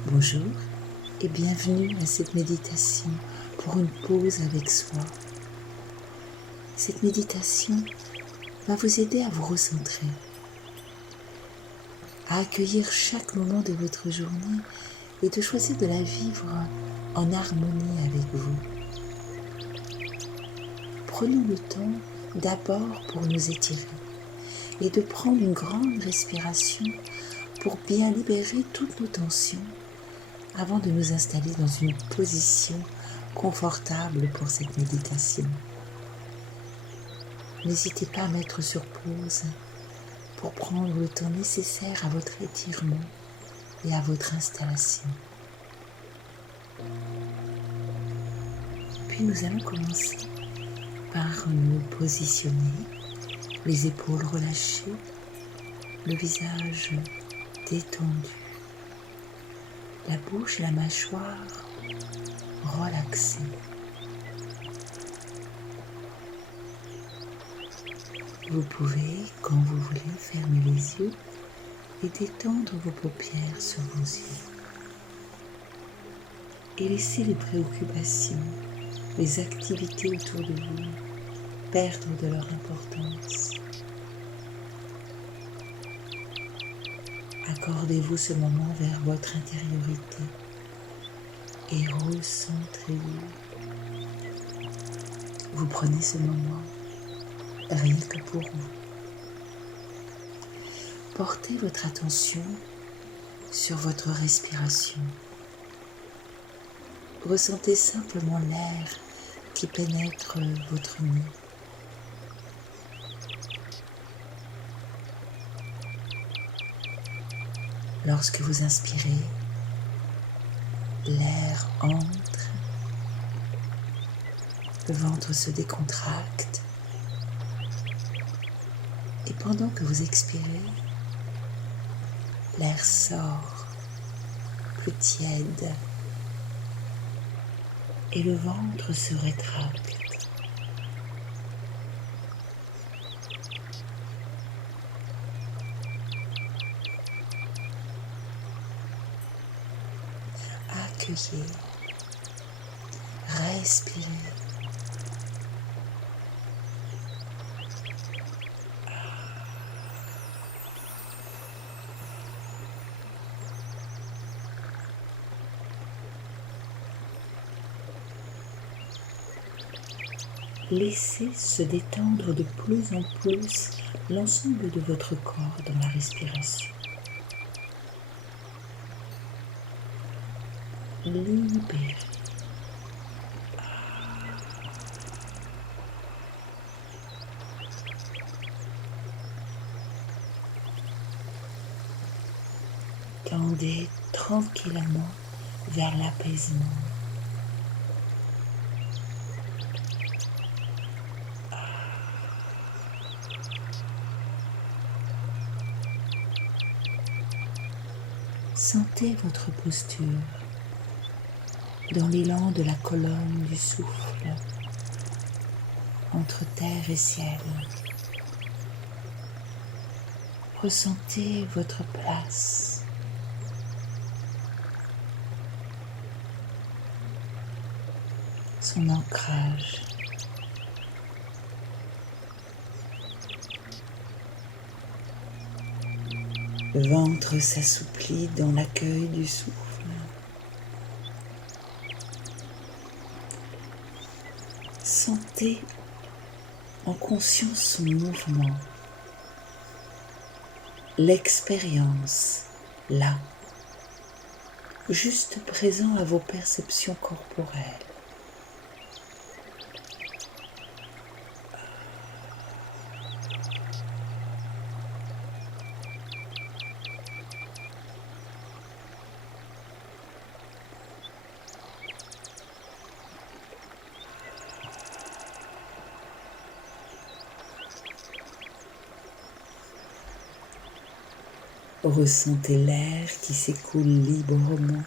Bonjour et bienvenue à cette méditation pour une pause avec soi. Cette méditation va vous aider à vous recentrer, à accueillir chaque moment de votre journée et de choisir de la vivre en harmonie avec vous. Prenons le temps d'abord pour nous étirer et de prendre une grande respiration pour bien libérer toutes nos tensions avant de nous installer dans une position confortable pour cette méditation. N'hésitez pas à mettre sur pause pour prendre le temps nécessaire à votre étirement et à votre installation. Puis nous allons commencer par nous positionner, les épaules relâchées, le visage détendu, la bouche et la mâchoire relaxées. Vous pouvez, quand vous voulez, fermer les yeux et détendre vos paupières sur vos yeux. Et laisser les préoccupations, les activités autour de vous perdre de leur importance. Accordez-vous ce moment vers votre intériorité et recentrez-vous. Vous prenez ce moment rien que pour vous. Portez votre attention sur votre respiration. Ressentez simplement l'air qui pénètre votre nez. Lorsque vous inspirez, l'air entre, le ventre se décontracte et pendant que vous expirez, l'air sort plus tiède et le ventre se rétracte. Accueillez, respirez. Laissez se détendre de plus en plus l'ensemble de votre corps dans la respiration. Libérez. Tendez tranquillement vers l'apaisement. Sentez votre posture dans l'élan de la colonne du souffle entre terre et ciel. Ressentez votre place. Son ancrage. Le ventre s'assouplit dans l'accueil du souffle. Sentez en conscience son mouvement, l'expérience là, juste présent à vos perceptions corporelles. Ressentez l'air qui s'écoule librement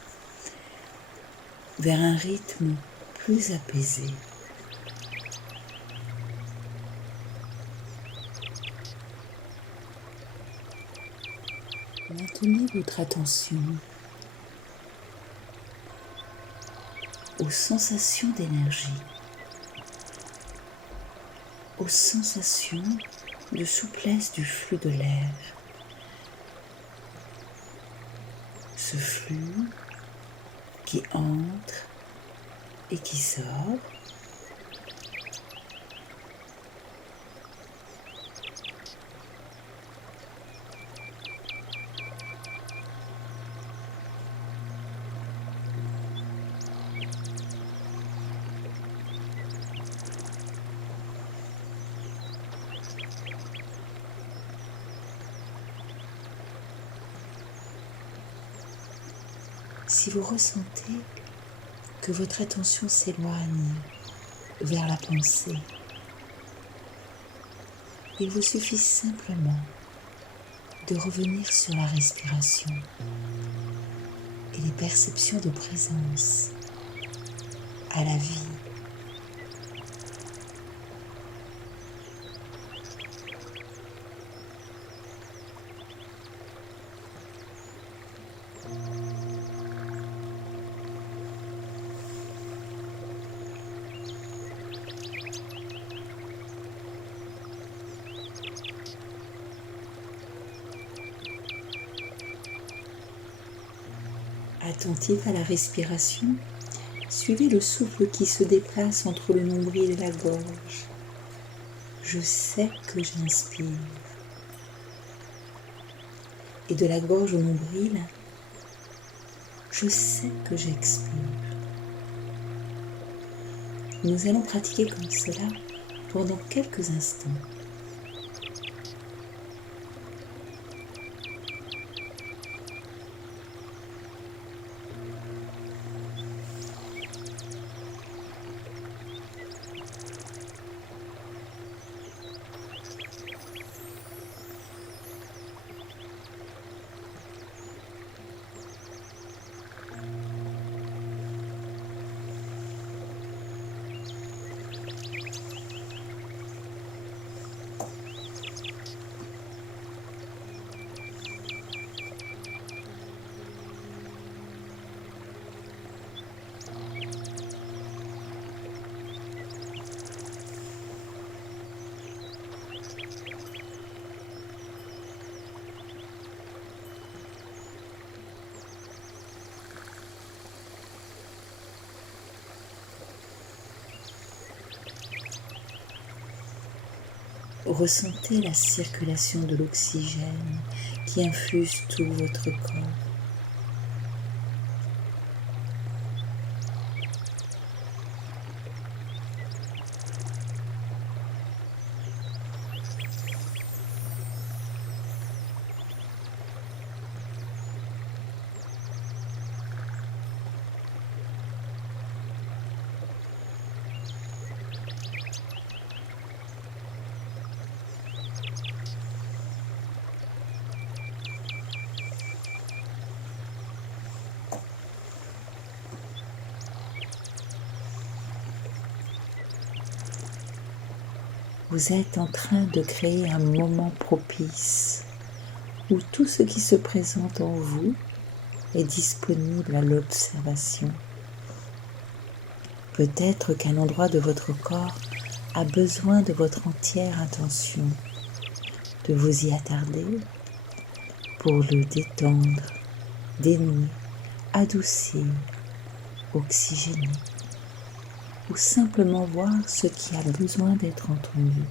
vers un rythme plus apaisé. Maintenez votre attention aux sensations d'énergie, aux sensations de souplesse du flux de l'air. Ce flux qui entre et qui sort. Si vous ressentez que votre attention s'éloigne vers la pensée, il vous suffit simplement de revenir sur la respiration et les perceptions de présence à la vie. Attentif à la respiration, suivez le souffle qui se déplace entre le nombril et la gorge. Je sais que j'inspire. Et de la gorge au nombril, je sais que j'expire. Nous allons pratiquer comme cela pendant quelques instants. Ressentez la circulation de l'oxygène qui infuse tout votre corps. Vous êtes en train de créer un moment propice où tout ce qui se présente en vous est disponible à l'observation. Peut-être qu'un endroit de votre corps a besoin de votre entière attention, de vous y attarder pour le détendre, dénouer, adoucir, oxygéner, ou simplement voir ce qui a besoin d'être entendu.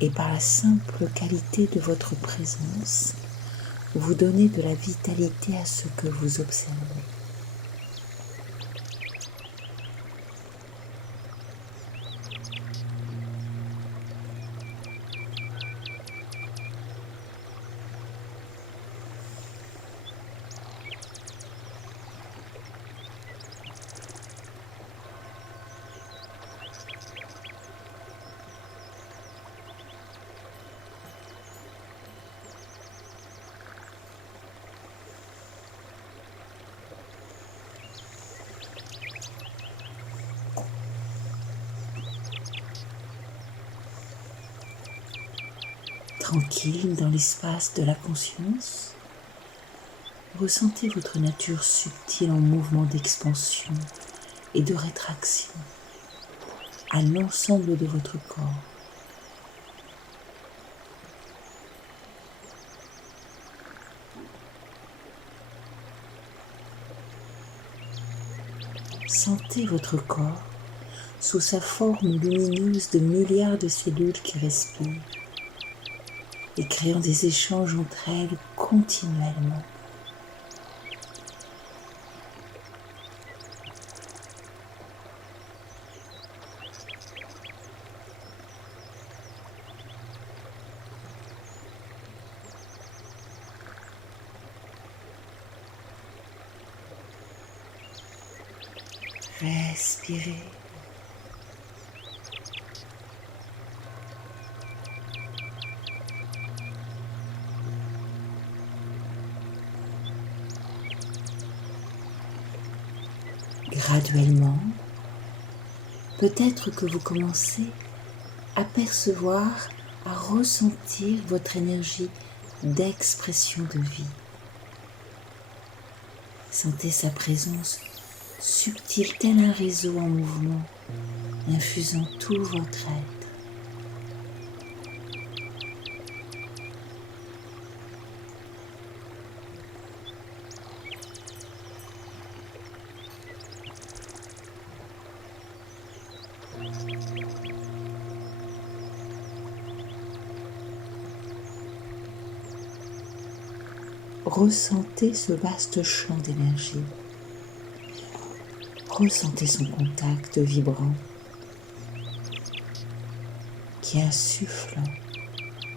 Et par la simple qualité de votre présence, vous donnez de la vitalité à ce que vous observez. Tranquille dans l'espace de la conscience, ressentez votre nature subtile en mouvement d'expansion et de rétraction à l'ensemble de votre corps. Sentez votre corps sous sa forme lumineuse de milliards de cellules qui respirent et créant des échanges entre elles continuellement. Respirez. Graduellement, peut-être que vous commencez à percevoir, à ressentir votre énergie d'expression de vie. Sentez sa présence subtile tel un réseau en mouvement, infusant tout votre être. Ressentez ce vaste champ d'énergie. Ressentez son contact vibrant qui insuffle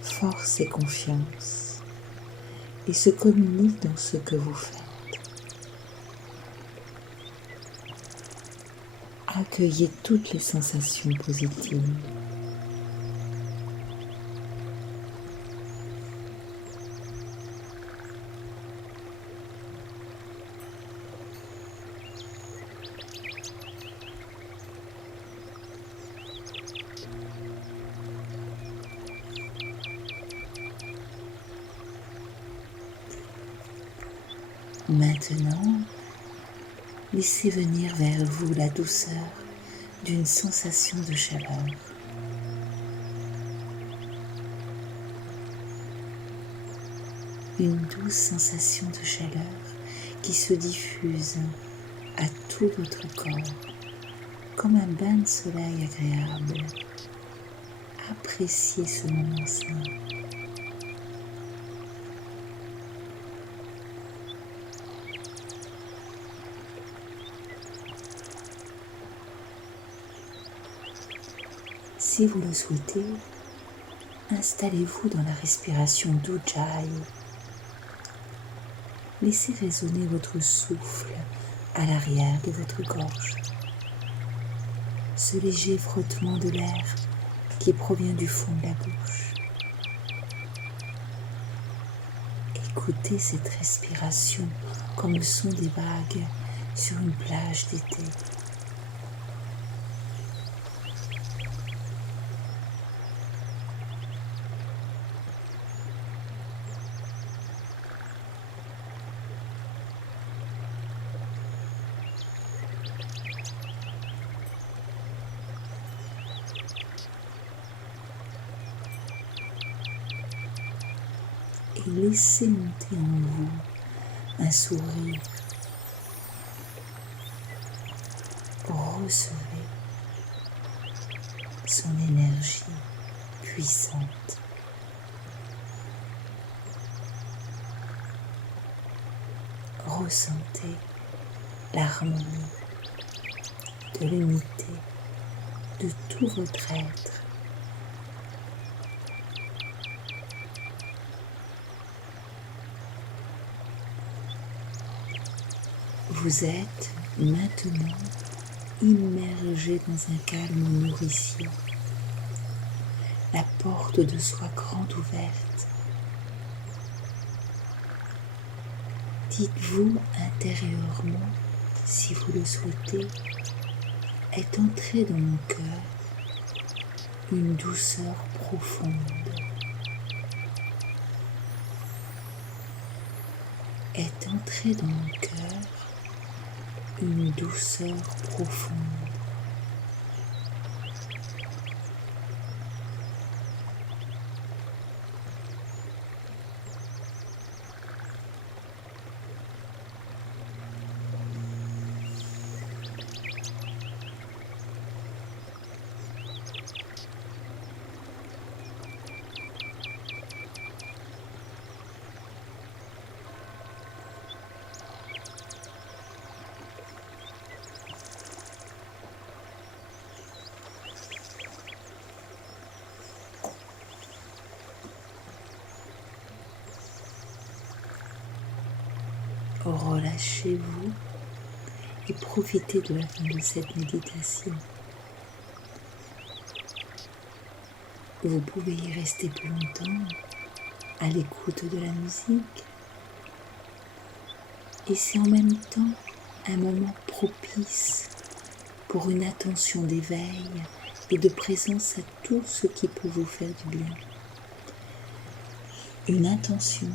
force et confiance et se communique dans ce que vous faites. Accueillez toutes les sensations positives. Maintenant, laissez venir vers vous la douceur d'une sensation de chaleur. Une douce sensation de chaleur qui se diffuse à tout votre corps, comme un bain de soleil agréable. Appréciez ce moment simple. Si vous le souhaitez, installez-vous dans la respiration d'Ujjayi. Laissez résonner votre souffle à l'arrière de votre gorge. Ce léger frottement de l'air qui provient du fond de la bouche. Écoutez cette respiration comme le son des vagues sur une plage d'été. Et laissez monter en vous un sourire. Recevez son énergie puissante. Ressentez l'harmonie de l'unité de tout votre être. Vous êtes maintenant immergé dans un calme nourricier, la porte de soi grande ouverte. Dites-vous intérieurement, si vous le souhaitez, est entrée dans mon cœur une douceur profonde, est entrée dans mon cœur une douceur profonde. Relâchez-vous et profitez de la fin de cette méditation. Vous pouvez y rester plus longtemps à l'écoute de la musique. Et c'est en même temps un moment propice pour une attention d'éveil et de présence à tout ce qui peut vous faire du bien. Une intention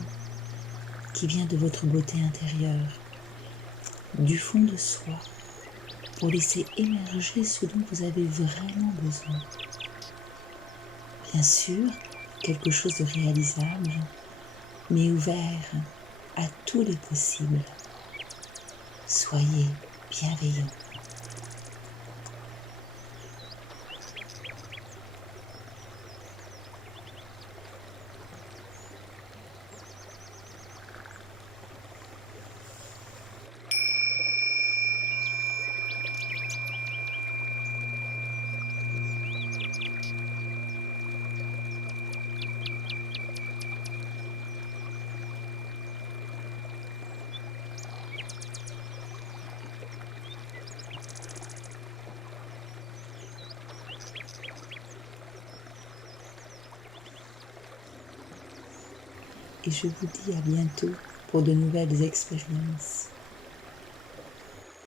qui vient de votre beauté intérieure, du fond de soi, pour laisser émerger ce dont vous avez vraiment besoin. Bien sûr, quelque chose de réalisable, mais ouvert à tous les possibles. Soyez bienveillants. Et je vous dis à bientôt pour de nouvelles expériences.